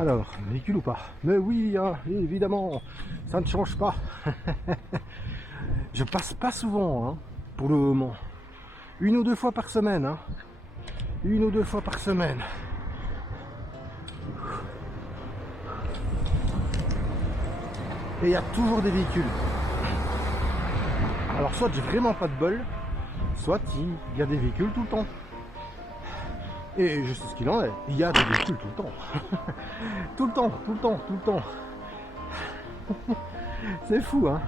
Alors, véhicule ou pas? Mais oui, hein, évidemment, ça ne change pas. Je passe pas souvent, hein, pour le moment. 1 ou 2 fois par semaine, hein. 1 ou 2 fois par semaine. Et il y a toujours des véhicules. Alors soit j'ai vraiment pas de bol, soit il y a des véhicules tout le temps. Et je sais ce qu'il en est, il y a des véhicules tout le temps. Tout le temps, tout le temps, tout le temps. C'est fou, hein.